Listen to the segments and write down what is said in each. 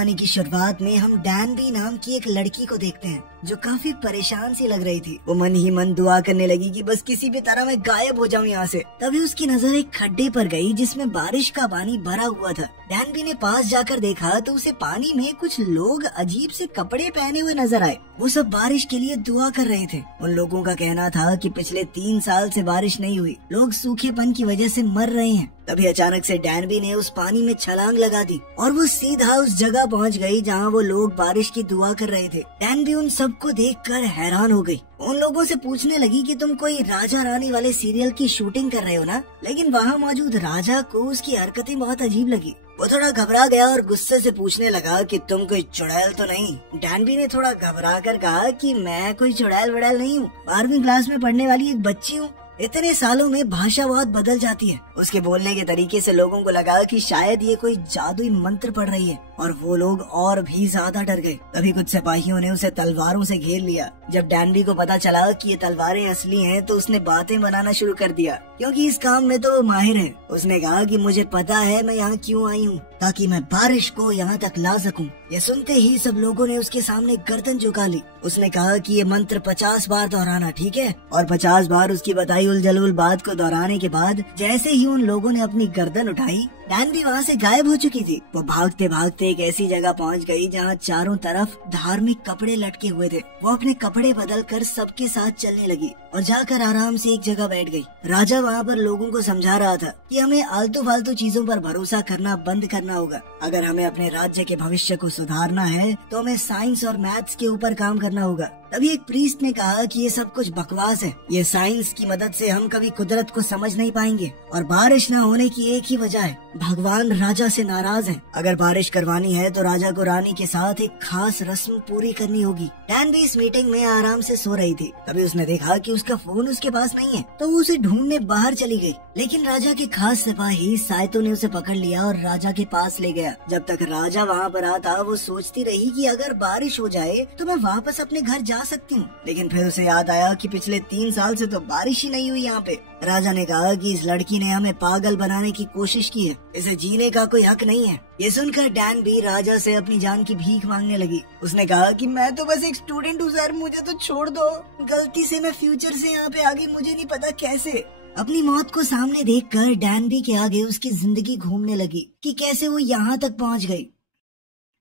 कहानी की शुरुआत में हम डैनबी नाम की एक लड़की को देखते हैं जो काफी परेशान सी लग रही थी। वो मन ही मन दुआ करने लगी कि बस किसी भी तरह मैं गायब हो जाऊं यहाँ से। तभी उसकी नजर एक खड्डे पर गई जिसमें बारिश का पानी भरा हुआ था। डैनबी ने पास जाकर देखा तो उसे पानी में कुछ लोग अजीब से कपड़े पहने हुए नजर आए। वो सब बारिश के लिए दुआ कर रहे थे। उन लोगों का कहना था कि पिछले 3 साल से बारिश नहीं हुई, लोग सूखेपन की वजह से मर रहे हैं। तभी अचानक से डैनबी ने उस पानी में छलांग लगा दी और वो सीधा उस जगह पहुंच गई जहां वो लोग बारिश की दुआ कर रहे थे। डैनबी उन सबको देखकर हैरान हो गई। उन लोगों से पूछने लगी कि तुम कोई राजा रानी वाले सीरियल की शूटिंग कर रहे हो ना? लेकिन वहाँ मौजूद राजा को उसकी हरकतें बहुत अजीब लगी। वो थोड़ा घबरा गया और गुस्से से पूछने लगा कि तुम कोई चुड़ैल तो नहीं? डैनबी ने थोड़ा घबरा कर कहा कि मैं कोई चुड़ैल वड़ैल नहीं हूँ, 12वीं क्लास में पढ़ने वाली एक बच्ची हूँ। इतने सालों में भाषा बहुत बदल जाती है। उसके बोलने के तरीके से लोगों को लगा कि शायद ये कोई जादुई मंत्र पढ़ रही है और वो लोग और भी ज्यादा डर गए। तभी कुछ सिपाहियों ने उसे तलवारों से घेर लिया। जब डैनबी को पता चला कि ये तलवारें असली हैं तो उसने बातें बनाना शुरू कर दिया, क्योंकि इस काम में तो वो माहिर है। उसने कहा कि मुझे पता है मैं यहाँ क्यों आई हूँ, ताकि मैं बारिश को यहाँ तक ला सकूं। ये सुनते ही सब लोगों ने उसके सामने गर्दन झुका ली। उसने कहा कि ये मंत्र 50 बार दोहराना, ठीक है? और 50 बार उसकी बताई उल जलूल बात को दोहराने के बाद जैसे ही उन लोगों ने अपनी गर्दन उठाई, डैनबी वहाँ से गायब हो चुकी थी। वो भागते भागते एक ऐसी जगह पहुँच गई जहाँ चारों तरफ धार्मिक कपड़े लटके हुए थे। वो अपने कपड़े बदल कर सबके साथ चलने लगी और जाकर आराम से एक जगह बैठ गई। राजा वहाँ पर लोगों को समझा रहा था कि हमें आलतू फालतू चीजों पर भरोसा करना बंद करना होगा। अगर हमें अपने राज्य के भविष्य को सुधारना है तो हमें साइंस और मैथ्स के ऊपर काम करना होगा। तभी एक प्रीस्ट ने कहा कि ये सब कुछ बकवास है। ये साइंस की मदद से हम कभी कुदरत को समझ नहीं पाएंगे और बारिश न होने की एक ही वजह है, भगवान राजा से नाराज है। अगर बारिश करवानी है तो राजा को रानी के साथ एक खास रस्म पूरी करनी होगी। डैनबी इस मीटिंग में आराम से सो रही थी। तभी उसने देखा कि उसका फोन उसके पास नहीं है, तो वो उसे ढूंढने बाहर चली गई। लेकिन राजा के खास सिपाही साइतो ने उसे पकड़ लिया और राजा के पास ले गया। जब तक राजा वहाँ पर आता वो सोचती रही कि अगर बारिश हो जाए तो मैं वापस अपने घर जा सकती हूँ। लेकिन फिर उसे याद आया कि पिछले 3 साल से तो बारिश ही नहीं हुई यहाँ पे। राजा ने कहा कि इस लड़की ने हमें पागल बनाने की कोशिश की है, इसे जीने का कोई हक नहीं है। ये सुनकर डैनबी राजा से अपनी जान की भीख मांगने लगी। उसने कहा कि मैं तो बस एक स्टूडेंट हूँ सर, मुझे तो छोड़ दो। गलती से मैं फ्यूचर से यहाँ पे आ गई, मुझे नहीं पता कैसे। अपनी मौत को सामने देखकर डैनबी के आगे उसकी जिंदगी घूमने लगी कि कैसे वो यहाँ तक पहुँच गई।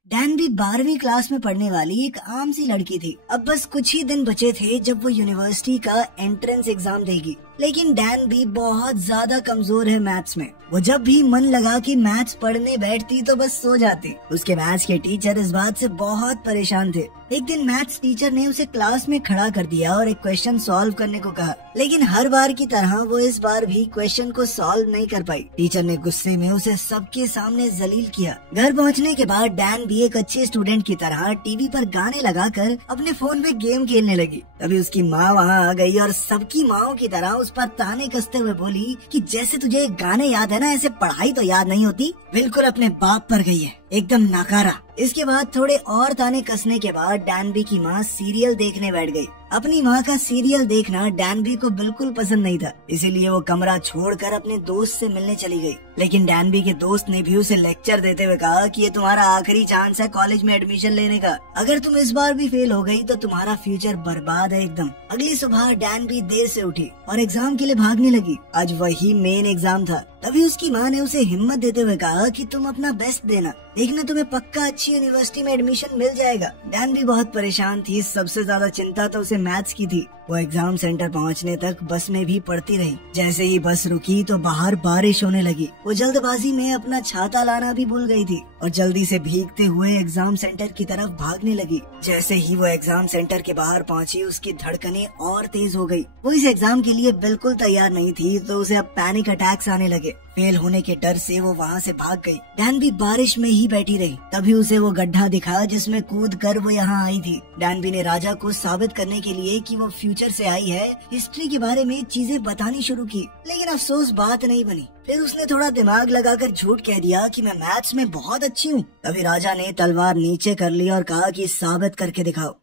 डैनबी 12वीं क्लास में पढ़ने वाली एक आम सी लड़की थी। अब बस कुछ ही दिन बचे थे जब वो यूनिवर्सिटी का एंट्रेंस एग्जाम देगी। लेकिन डैनबी बहुत ज्यादा कमजोर है मैथ्स में। वो जब भी मन लगा कि मैथ्स पढ़ने बैठती तो बस सो जाती। उसके मैथ्स के टीचर इस बात से बहुत परेशान थे। एक दिन मैथ्स टीचर ने उसे क्लास में खड़ा कर दिया और एक क्वेश्चन सॉल्व करने को कहा, लेकिन हर बार की तरह वो इस बार भी क्वेश्चन को सॉल्व नहीं कर पाई। टीचर ने गुस्से में उसे सबके सामने जलील किया। घर पहुँचने के बाद डैनबी एक अच्छे स्टूडेंट की तरह टीवी पर गाने लगाकर अपने फोन में गेम खेलने लगी। तभी उसकी माँ वहाँ आ गई और सबकी माँओं की तरह उस पर ताने कसते हुए बोली कि जैसे तुझे गाने याद है ना, ऐसे पढ़ाई तो याद नहीं होती। बिल्कुल अपने बाप पर गई है, एकदम नकारा। इसके बाद थोड़े और ताने कसने के बाद डैनबी की माँ सीरियल देखने बैठ गई। अपनी माँ का सीरियल देखना डैनबी को बिल्कुल पसंद नहीं था, इसीलिए वो कमरा छोड़कर अपने दोस्त से मिलने चली गई। लेकिन डैनबी के दोस्त ने भी उसे लेक्चर देते हुए कहा कि ये तुम्हारा आखिरी चांस है कॉलेज में एडमिशन लेने का। अगर तुम इस बार भी फेल हो गई तो तुम्हारा फ्यूचर बर्बाद है एकदम। अगली सुबह डैनबी देर से उठी और एग्जाम के लिए भागने लगी। आज वही मेन एग्जाम था। तभी उसकी माँ ने उसे हिम्मत देते हुए कहा कि तुम अपना बेस्ट देना, देखना तुम्हें पक्का अच्छी यूनिवर्सिटी में एडमिशन मिल जाएगा। डैनबी बहुत परेशान थी। सबसे ज्यादा चिंता तो उसे मैथ्स की थी। वो एग्जाम सेंटर पहुंचने तक बस में भी पढ़ती रही। जैसे ही बस रुकी तो बाहर बारिश होने लगी। वो जल्दबाजी में अपना छाता लाना भी भूल गई थी और जल्दी से भीगते हुए एग्जाम सेंटर की तरफ भागने लगी। जैसे ही वो एग्जाम सेंटर के बाहर पहुंची उसकी धड़कनें और तेज हो गई। वो इस एग्जाम के लिए बिल्कुल तैयार नहीं थी तो उसे अब पैनिक अटैक्स आने लगे। फेल होने के डर से वो वहाँ से भाग गई। डैनबी बारिश में ही बैठी रही। तभी उसे वो गड्ढा दिखा जिसमें कूद कर वो यहाँ आई थी। डैनबी ने राजा को साबित करने के लिए कि वो फ्यूचर से आई है, हिस्ट्री के बारे में चीजें बतानी शुरू की। लेकिन अफसोस बात नहीं बनी। फिर उसने थोड़ा दिमाग लगाकर झूठ कह दिया कि मैं मैथ्स में बहुत अच्छी हूँ। तभी राजा ने तलवार नीचे कर ली और कहा कि साबित करके दिखाओ।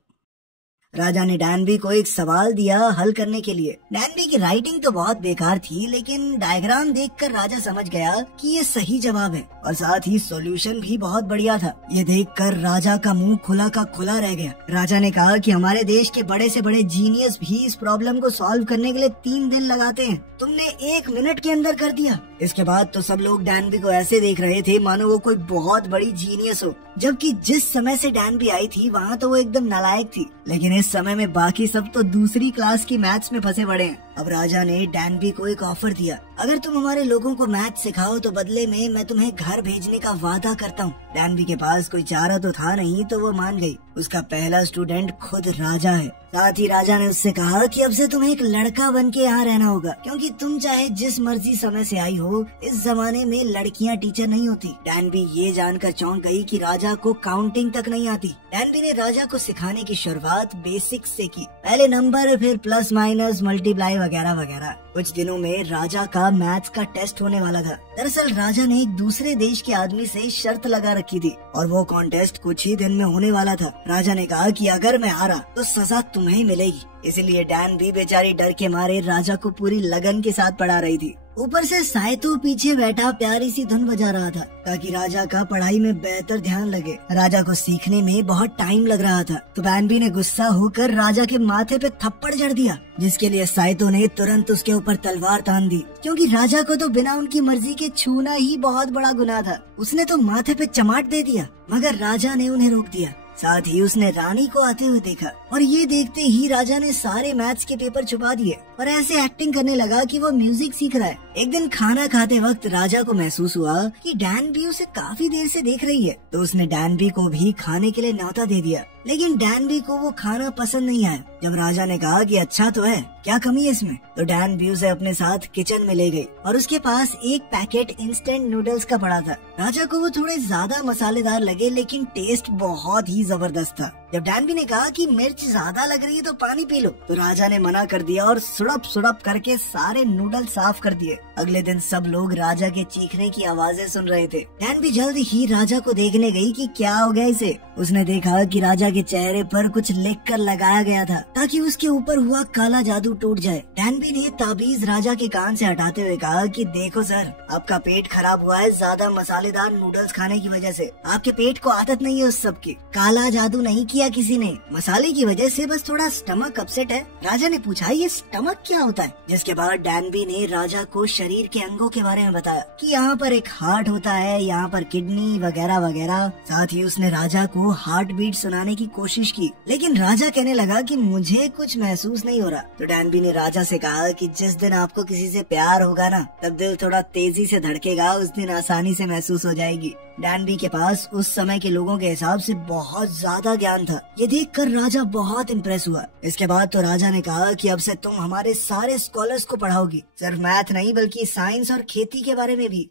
राजा ने डैनबी को एक सवाल दिया हल करने के लिए। डैनबी की राइटिंग तो बहुत बेकार थी, लेकिन डायग्राम देखकर राजा समझ गया कि ये सही जवाब है और साथ ही सॉल्यूशन भी बहुत बढ़िया था। ये देखकर राजा का मुंह खुला का खुला रह गया। राजा ने कहा कि हमारे देश के बड़े से बड़े जीनियस भी इस प्रॉब्लम को सॉल्व करने के लिए 3 दिन लगाते हैं, तुमने 1 मिनट के अंदर कर दिया। इसके बाद तो सब लोग डैनबी को ऐसे देख रहे थे मानो वो कोई बहुत बड़ी जीनियस हो, जबकि जिस समय से डैनबी आई थी वहाँ तो वो एकदम नालायक थी, लेकिन इस समय में बाकी सब तो दूसरी क्लास की मैथ्स में फंसे पड़े हैं। अब राजा ने डैनबी को एक ऑफर दिया, अगर तुम हमारे लोगों को मैथ सिखाओ तो बदले में मैं तुम्हें घर भेजने का वादा करता हूँ। डैनबी के पास कोई चारा तो था नहीं, तो वो मान गई। उसका पहला स्टूडेंट खुद राजा है। साथ ही राजा ने उससे कहा कि अब से तुम्हें एक लड़का बन के यहाँ रहना होगा, क्योंकि तुम चाहे जिस मर्जी समय से आई हो, इस जमाने में लड़कियाँ टीचर नहीं होती। डैनबी ये जानकर चौंक गई कि राजा को काउंटिंग तक नहीं आती। डैनबी ने राजा को सिखाने की शुरुआत बेसिक्स से की, पहले नंबर, फिर प्लस माइनस मल्टीप्लाई वगैरह वगैरह। कुछ दिनों में राजा का मैथ्स का टेस्ट होने वाला था। दरअसल राजा ने एक दूसरे देश के आदमी से शर्त लगा रखी थी और वो कॉन्टेस्ट कुछ ही दिन में होने वाला था। राजा ने कहा कि अगर मैं हारा तो सजा तुम्हें मिलेगी। इसलिए डैनबी बेचारी डर के मारे राजा को पूरी लगन के साथ पढ़ा रही थी। ऊपर से साइतो पीछे बैठा प्यारी सी धुन बजा रहा था ताकि राजा का पढ़ाई में बेहतर ध्यान लगे। राजा को सीखने में बहुत टाइम लग रहा था, तो डैनबी ने गुस्सा होकर राजा के माथे पे थप्पड़ जड़ दिया, जिसके लिए साइतो ने तुरंत उसके ऊपर तलवार तान दी, क्योंकि राजा को तो बिना उनकी मर्जी के छूना ही बहुत बड़ा गुनाह था। उसने तो माथे पे चमाट दे दिया, मगर राजा ने उन्हें रोक दिया। साथ ही उसने रानी को आते हुए देखा और ये देखते ही राजा ने सारे मैथ्स के पेपर छुपा दिए और ऐसे एक्टिंग करने लगा कि वो म्यूजिक सीख रहा है। एक दिन खाना खाते वक्त राजा को महसूस हुआ कि डैनबी उसे काफी देर से देख रही है, तो उसने डैनबी को भी खाने के लिए न्योता दे दिया, लेकिन डैनबी को वो खाना पसंद नहीं आया। जब राजा ने कहा कि अच्छा तो है, क्या कमी है इसमें, तो डैनबी उसे अपने साथ किचन में ले गई और उसके पास एक पैकेट इंस्टेंट नूडल्स का पड़ा था। राजा को वो थोड़े ज्यादा मसालेदार लगे, लेकिन टेस्ट बहुत ही जबरदस्त था। जब डैनबी ने कहा कि मिर्च ज्यादा लग रही है तो पानी पी लो, तो राजा ने मना कर दिया और सुड़प सुड़प करके सारे नूडल साफ कर दिए। अगले दिन सब लोग राजा के चीखने की आवाजें सुन रहे थे। डैनबी जल्द ही राजा को देखने गई कि क्या हो गया इसे। उसने देखा कि राजा के चेहरे पर कुछ लिख कर लगाया गया था ताकि उसके ऊपर हुआ काला जादू टूट जाए। डैनबी ने ताबीज राजा के कान से हटाते हुए कहा कि देखो सर, आपका पेट खराब हुआ है ज्यादा मसालेदार नूडल्स खाने की वजह से। आपके पेट को आदत नहीं है उस सब की, काला जादू नहीं किया किसी ने, मसाले की वजह से बस थोड़ा स्टमक अपसेट है। राजा ने पूछा ये स्टमक क्या होता है, जिसके बाद डैनबी ने राजा को शरीर के अंगों के बारे में बताया कि यहाँ पर एक हार्ट होता है, यहाँ पर किडनी वगैरह वगैरह। साथ ही उसने राजा को हार्ट बीट सुनाने की कोशिश की, लेकिन राजा कहने लगा कि मुझे कुछ महसूस नहीं हो रहा। तो डैनबी ने राजा से कहा कि जिस दिन आपको किसी से प्यार होगा ना, तब दिल थोड़ा तेजी से धड़केगा, उस दिन आसानी से महसूस हो जाएगी। डैनबी के पास उस समय के लोगों के हिसाब से बहुत ज्यादा ज्ञान था। ये देखकर राजा बहुत इम्प्रेस हुआ। इसके बाद तो राजा ने कहा कि अब से तुम हमारे सारे स्कॉलर्स को पढ़ाओगी, सिर्फ मैथ नहीं बल्कि साइंस और खेती के बारे में भी।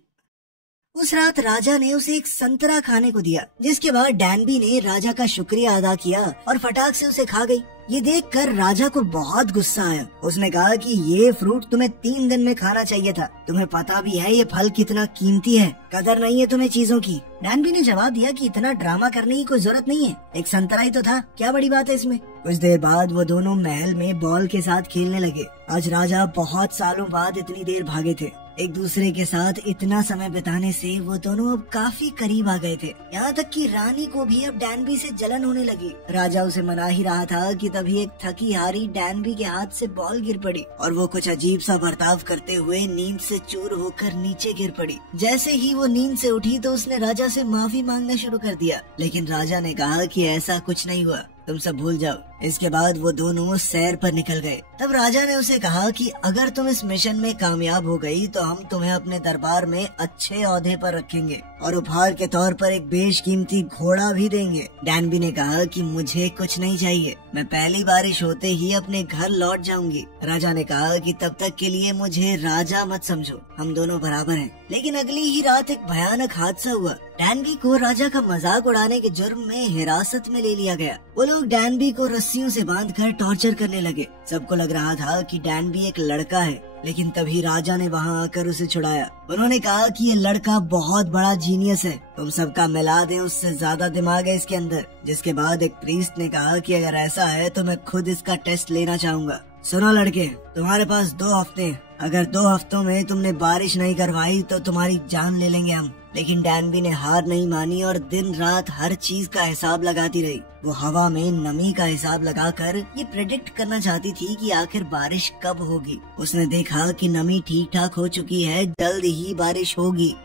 उस रात राजा ने उसे एक संतरा खाने को दिया, जिसके बाद डैनबी ने राजा का शुक्रिया अदा किया और फटाक से उसे खा गई। ये देखकर राजा को बहुत गुस्सा आया। उसने कहा कि ये फ्रूट तुम्हें 3 दिन में खाना चाहिए था, तुम्हें पता भी है ये फल कितना कीमती है, कदर नहीं है तुम्हें चीजों की। डैनबी ने जवाब दिया कि इतना ड्रामा करने की कोई जरूरत नहीं है, एक संतरा ही तो था, क्या बड़ी बात है इसमें। कुछ देर बाद वो दोनों महल में बॉल के साथ खेलने लगे। आज राजा बहुत सालों बाद इतनी देर भागे थे। एक दूसरे के साथ इतना समय बिताने से वो दोनों अब काफी करीब आ गए थे, यहाँ तक कि रानी को भी अब डैनबी से जलन होने लगी। राजा उसे मना ही रहा था कि तभी एक थकी हारी डैनबी के हाथ से बॉल गिर पड़ी और वो कुछ अजीब सा बर्ताव करते हुए नींद से चूर होकर नीचे गिर पड़ी। जैसे ही वो नींद से उठी तो उसने राजा से माफी मांगना शुरू कर दिया, लेकिन राजा ने कहा कि ऐसा कुछ नहीं हुआ, तुम सब भूल जाओ। इसके बाद वो दोनों सैर पर निकल गए। तब राजा ने उसे कहा कि अगर तुम इस मिशन में कामयाब हो गई तो हम तुम्हें अपने दरबार में अच्छे ओहदे पर रखेंगे और उपहार के तौर पर एक बेशकीमती घोड़ा भी देंगे। डैनबी ने कहा कि मुझे कुछ नहीं चाहिए, मैं पहली बारिश होते ही अपने घर लौट जाऊंगी। राजा ने कहा कि तब तक के लिए मुझे राजा मत समझो, हम दोनों बराबर हैं। लेकिन अगली ही रात एक भयानक हादसा हुआ। डैनबी को राजा का मजाक उड़ाने के जुर्म में हिरासत में ले लिया गया। वो लोग डैनबी को रस्सियों से बांधकर टॉर्चर करने लगे। सबको लग रहा था कि डैनबी एक लड़का है, लेकिन तभी राजा ने वहाँ आकर उसे छुड़ाया। उन्होंने कहा कि ये लड़का बहुत बड़ा जीनियस है, तुम सबका मिला दें, उससे ज्यादा दिमाग है इसके अंदर। जिसके बाद एक प्रीस्ट ने कहा कि अगर ऐसा है तो मैं खुद इसका टेस्ट लेना चाहूंगा। सुनो लड़के, तुम्हारे पास 2 हफ्ते हैं। अगर 2 हफ्तों में तुमने बारिश नहीं करवाई तो तुम्हारी जान ले लेंगे हम। लेकिन डैनबी ने हार नहीं मानी और दिन रात हर चीज का हिसाब लगाती रही। वो हवा में नमी का हिसाब लगाकर ये प्रेडिक्ट करना चाहती थी कि आखिर बारिश कब होगी। उसने देखा कि नमी ठीक ठाक हो चुकी है, जल्द ही बारिश होगी।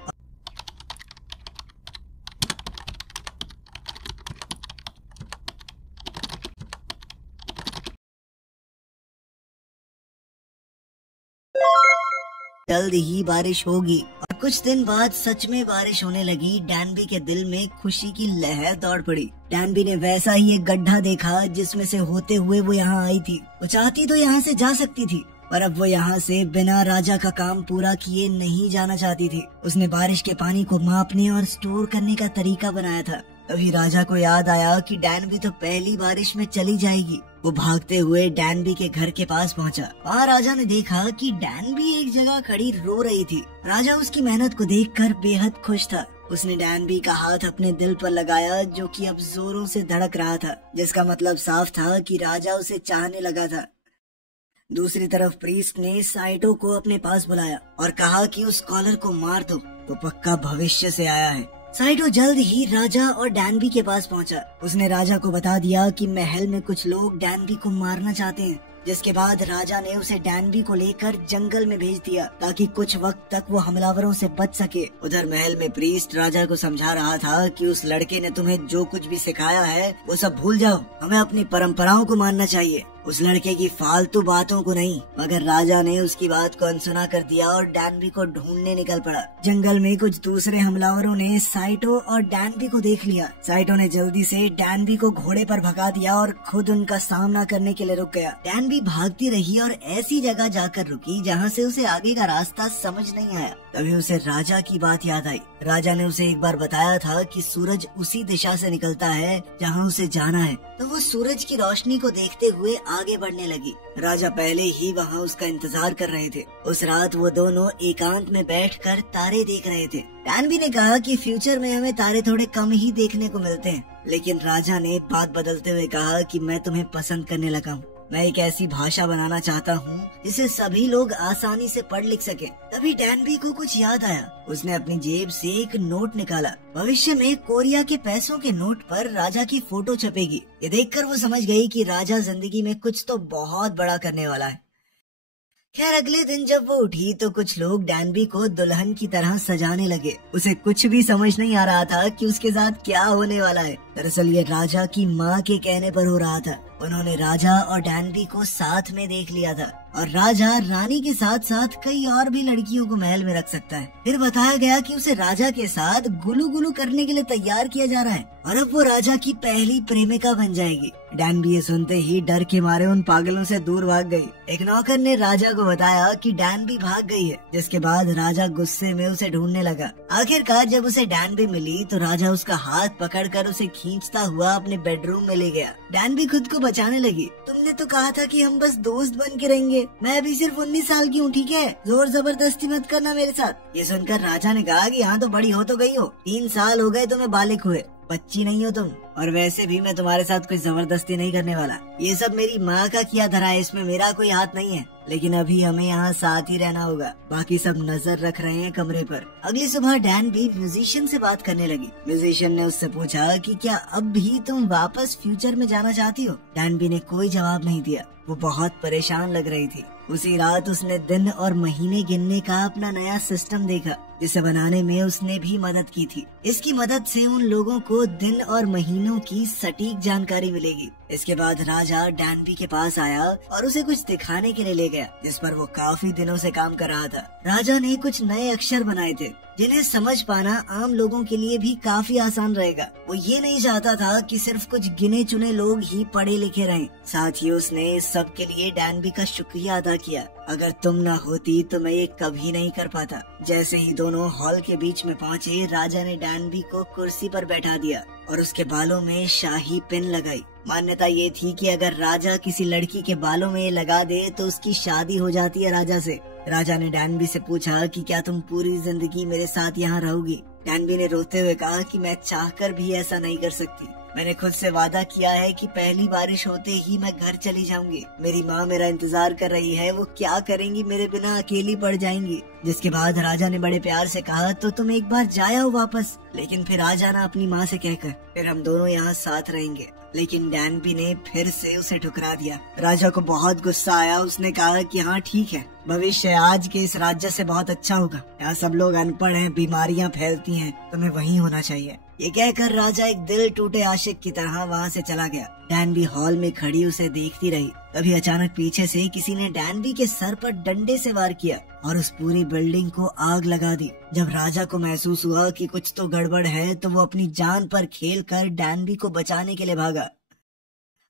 जल्द ही बारिश होगी। और कुछ दिन बाद सच में बारिश होने लगी। डैनबी के दिल में खुशी की लहर दौड़ पड़ी। डैनबी ने वैसा ही एक गड्ढा देखा जिसमें से होते हुए वो यहाँ आई थी। वो चाहती तो यहाँ से जा सकती थी, पर अब वो यहाँ से बिना राजा का काम पूरा किए नहीं जाना चाहती थी। उसने बारिश के पानी को मापने और स्टोर करने का तरीका बनाया था। तभी राजा को याद आया कि डैनबी तो पहली बारिश में चली जाएगी। वो भागते हुए डैनबी के घर के पास पहुंचा। वहाँ राजा ने देखा कि डैनबी एक जगह खड़ी रो रही थी। राजा उसकी मेहनत को देखकर बेहद खुश था। उसने डैनबी का हाथ अपने दिल पर लगाया, जो कि अब जोरों से धड़क रहा था, जिसका मतलब साफ था कि राजा उसे चाहने लगा था। दूसरी तरफ प्रीस्ट ने साइटो को अपने पास बुलाया और कहा कि उस स्कॉलर को मार दो, वो पक्का भविष्य से आया है। साइटो जल्द ही राजा और डैनबी के पास पहुंचा। उसने राजा को बता दिया कि महल में कुछ लोग डैनबी को मारना चाहते हैं। जिसके बाद राजा ने उसे डैनबी को लेकर जंगल में भेज दिया ताकि कुछ वक्त तक वो हमलावरों से बच सके। उधर महल में प्रीस्ट राजा को समझा रहा था कि उस लड़के ने तुम्हें जो कुछ भी सिखाया है वो सब भूल जाओ, हमें अपनी परंपराओं को मानना चाहिए, उस लड़के की फालतू बातों को नहीं। मगर राजा ने उसकी बात को अनसुना कर दिया और डैनबी को ढूंढने निकल पड़ा। जंगल में कुछ दूसरे हमलावरों ने साइटो और डैनबी को देख लिया। साइटो ने जल्दी से डैनबी को घोड़े पर भगा दिया और खुद उनका सामना करने के लिए रुक गया। डैनबी भागती रही और ऐसी जगह जाकर रुकी जहाँ से उसे आगे का रास्ता समझ नहीं आया। तभी उसे राजा की बात याद आई। राजा ने उसे एक बार बताया था कि सूरज उसी दिशा से निकलता है जहाँ उसे जाना है। तो वो सूरज की रोशनी को देखते हुए आगे बढ़ने लगी। राजा पहले ही वहाँ उसका इंतजार कर रहे थे। उस रात वो दोनों एकांत में बैठकर तारे देख रहे थे। डैनबी ने कहा कि फ्यूचर में हमें तारे थोड़े कम ही देखने को मिलते हैं, लेकिन राजा ने बात बदलते हुए कहा कि मैं तुम्हें पसंद करने लगा हूँ। मैं एक ऐसी भाषा बनाना चाहता हूँ जिसे सभी लोग आसानी से पढ़ लिख सके। तभी डैनबी को कुछ याद आया। उसने अपनी जेब से एक नोट निकाला। भविष्य में कोरिया के पैसों के नोट पर राजा की फोटो छपेगी। ये देखकर वो समझ गई कि राजा जिंदगी में कुछ तो बहुत बड़ा करने वाला है। खैर अगले दिन जब वो उठी तो कुछ लोग डैनबी को दुल्हन की तरह सजाने लगे। उसे कुछ भी समझ नहीं आ रहा था कि उसके साथ क्या होने वाला है। दरअसल ये राजा की माँ के कहने पर हो रहा था। उन्होंने राजा और डैनबी को साथ में देख लिया था और राजा रानी के साथ साथ कई और भी लड़कियों को महल में रख सकता है। फिर बताया गया कि उसे राजा के साथ गुलू गुलू करने के लिए तैयार किया जा रहा है और अब वो राजा की पहली प्रेमिका बन जाएगी। डैनबी ये सुनते ही डर के मारे उन पागलों से दूर भाग गई। एक नौकर ने राजा को बताया कि डैनबी भाग गई है, जिसके बाद राजा गुस्से में उसे ढूंढने लगा। आखिरकार जब उसे डैनबी मिली तो राजा उसका हाथ पकड़कर उसे खींचता हुआ अपने बेडरूम में ले गया। डैनबी खुद को बचाने लगी। तुमने तो कहा था कि हम बस दोस्त बन के रहेंगे, मैं अभी सिर्फ 19 साल की हूँ, ठीक है, जोर जबरदस्ती मत करना मेरे साथ। ये सुनकर राजा ने कहा कि हाँ तो बड़ी हो तो गई हो, 3 साल हो गए तुम्हें बालिग हुए, बच्ची नहीं हो तुम, और वैसे भी मैं तुम्हारे साथ कोई जबरदस्ती नहीं करने वाला। ये सब मेरी माँ का किया धरा है, इसमें मेरा कोई हाथ नहीं है। लेकिन अभी हमें यहाँ साथ ही रहना होगा। बाकी सब नजर रख रहे हैं कमरे पर। अगली सुबह डैनबी म्यूजिशियन से बात करने लगी। म्यूजिशियन ने उससे पूछा कि क्या अब भी तुम वापस फ्यूचर में जाना चाहती हो। डैनबी ने कोई जवाब नहीं दिया। वो बहुत परेशान लग रही थी। उसी रात उसने दिन और महीने गिनने का अपना नया सिस्टम देखा, जिसे बनाने में उसने भी मदद की थी। इसकी मदद से उन लोगों को दिन और महीनों की सटीक जानकारी मिलेगी। इसके बाद राजा डैनबी के पास आया और उसे कुछ दिखाने के लिए ले गया, जिस पर वो काफी दिनों से काम कर रहा था। राजा ने कुछ नए अक्षर बनाए थे जिन्हें समझ पाना आम लोगों के लिए भी काफी आसान रहेगा। वो ये नहीं चाहता था कि सिर्फ कुछ गिने चुने लोग ही पढ़े लिखे रहें। साथ ही उसने इस सब के लिए डैनबी का शुक्रिया अदा किया, अगर तुम ना होती तो मैं ये कभी नहीं कर पाता। जैसे ही दोनों हॉल के बीच में पहुँचे, राजा ने डैनबी को कुर्सी पर बैठा दिया और उसके बालों में शाही पिन लगाई। मान्यता ये थी कि अगर राजा किसी लड़की के बालों में ये लगा दे तो उसकी शादी हो जाती है राजा से। राजा ने डैनबी से पूछा कि क्या तुम पूरी जिंदगी मेरे साथ यहाँ रहोगी? डैनबी ने रोते हुए कहा कि मैं चाहकर भी ऐसा नहीं कर सकती। मैंने खुद से वादा किया है कि पहली बारिश होते ही मैं घर चली जाऊंगी। मेरी माँ मेरा इंतजार कर रही है, वो क्या करेंगी मेरे बिना, अकेली पड़ जाएंगी। जिसके बाद राजा ने बड़े प्यार से कहा, तो तुम एक बार जाओ वापस, लेकिन फिर आ जाना अपनी माँ से कहकर, फिर हम दोनों यहाँ साथ रहेंगे। लेकिन डैनबी ने फिर से उसे ठुकरा दिया। राजा को बहुत गुस्सा आया। उसने कहा कि हाँ ठीक है, भविष्य आज के इस राज्य से बहुत अच्छा होगा। यहाँ सब लोग अनपढ़ हैं, बीमारियाँ फैलती हैं, तुम्हें वहीं होना चाहिए। ये कहकर राजा एक दिल टूटे आशिक की तरह वहाँ से चला गया। डैनबी हॉल में खड़ी उसे देखती रही। तभी अचानक पीछे से किसी ने डैनबी के सर पर डंडे से वार किया और उस पूरी बिल्डिंग को आग लगा दी। जब राजा को महसूस हुआ कि कुछ तो गड़बड़ है, तो वो अपनी जान पर खेलकर डैनबी को बचाने के लिए भागा।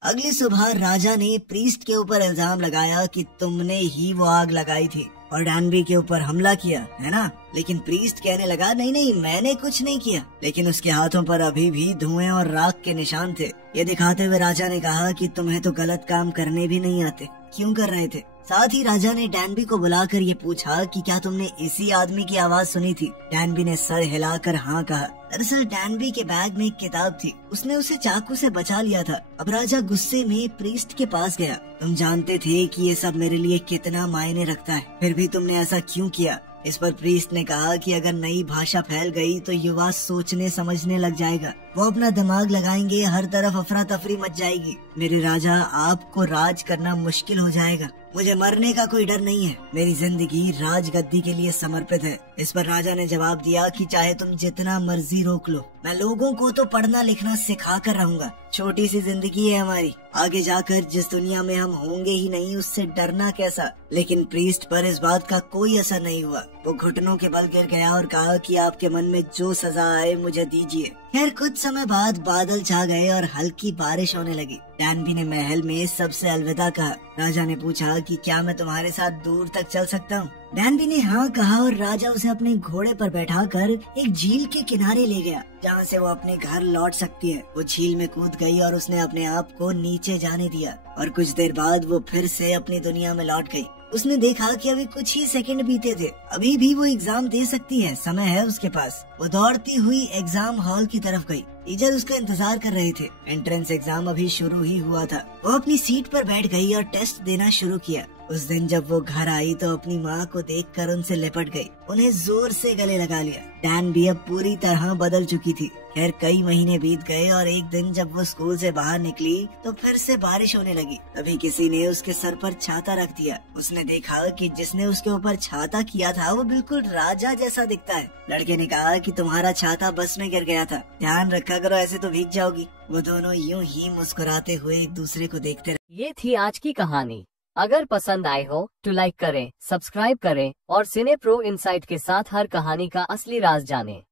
अगली सुबह राजा ने प्रीस्ट के ऊपर इल्जाम लगाया कि तुमने ही वो आग लगाई थी और डैनबी के ऊपर हमला किया, है ना? लेकिन प्रीस्ट कहने लगा, नहीं नहीं, मैंने कुछ नहीं किया। लेकिन उसके हाथों पर अभी भी धुएं और राख के निशान थे। ये दिखाते हुए राजा ने कहा कि तुम्हें तो गलत काम करने भी नहीं आते, क्यों कर रहे थे? साथ ही राजा ने डैनबी को बुलाकर ये पूछा कि क्या तुमने इसी आदमी की आवाज सुनी थी? डैनबी ने सर हिलाकर हाँ कहा। दरअसल डैनबी के बैग में एक किताब थी, उसने उसे चाकू से बचा लिया था। अब राजा गुस्से में प्रीस्ट के पास गया। तुम जानते थे कि ये सब मेरे लिए कितना मायने रखता है, फिर भी तुमने ऐसा क्यों किया? इस पर प्रीस्ट ने कहा कि अगर नई भाषा फैल गई तो युवा सोचने समझने लग जाएगा, वो अपना दिमाग लगाएंगे, हर तरफ अफरा तफरी मच जाएगी। मेरे राजा, आपको राज करना मुश्किल हो जाएगा। मुझे मरने का कोई डर नहीं है, मेरी जिंदगी राजगद्दी के लिए समर्पित है। इस पर राजा ने जवाब दिया कि चाहे तुम जितना मर्जी रोक लो, मैं लोगों को तो पढ़ना लिखना सिखा कर रहूंगा। छोटी सी जिंदगी है हमारी, आगे जाकर जिस दुनिया में हम होंगे ही नहीं, उससे डरना कैसा? लेकिन प्रीस्ट पर इस बात का कोई असर नहीं हुआ। वो घुटनों के बल गिर गया और कहा कि आपके मन में जो सजा आए मुझे दीजिए। खैर कुछ समय बाद बादल छा गए और हल्की बारिश होने लगी। डैनबी ने महल में सबसे अलविदा कहा। राजा ने पूछा कि क्या मैं तुम्हारे साथ दूर तक चल सकता हूँ? डैनबी ने हाँ कहा और राजा उसे अपने घोड़े पर बैठाकर एक झील के किनारे ले गया, जहाँ से वो अपने घर लौट सकती है। वो झील में कूद गई और उसने अपने आप को नीचे जाने दिया और कुछ देर बाद वो फिर से अपनी दुनिया में लौट गई। उसने देखा कि अभी कुछ ही सेकंड बीते थे, अभी भी वो एग्जाम दे सकती है, समय है उसके पास। वो दौड़ती हुई एग्जाम हॉल की तरफ गई। टीचर उसका इंतजार कर रहे थे। एंट्रेंस एग्जाम अभी शुरू ही हुआ था। वो अपनी सीट पर बैठ गई और टेस्ट देना शुरू किया। उस दिन जब वो घर आई तो अपनी माँ को देखकर उनसे लिपट गई, उन्हें जोर से गले लगा लिया। डैनबी अब पूरी तरह बदल चुकी थी। खैर कई महीने बीत गए और एक दिन जब वो स्कूल से बाहर निकली तो फिर से बारिश होने लगी। तभी किसी ने उसके सर पर छाता रख दिया। उसने देखा कि जिसने उसके ऊपर छाता किया था वो बिल्कुल राजा जैसा दिखता है। लड़के ने कहा कि तुम्हारा छाता बस में गिर गया था, ध्यान रखा करो, ऐसे तो भीग जाओगी। वो दोनों यूं ही मुस्कुराते हुए एक दूसरे को देखते रहे। ये थी आज की कहानी। अगर पसंद आए हो तो लाइक करें, सब्सक्राइब करें और सिने प्रो इनसाइट के साथ हर कहानी का असली राज जानें।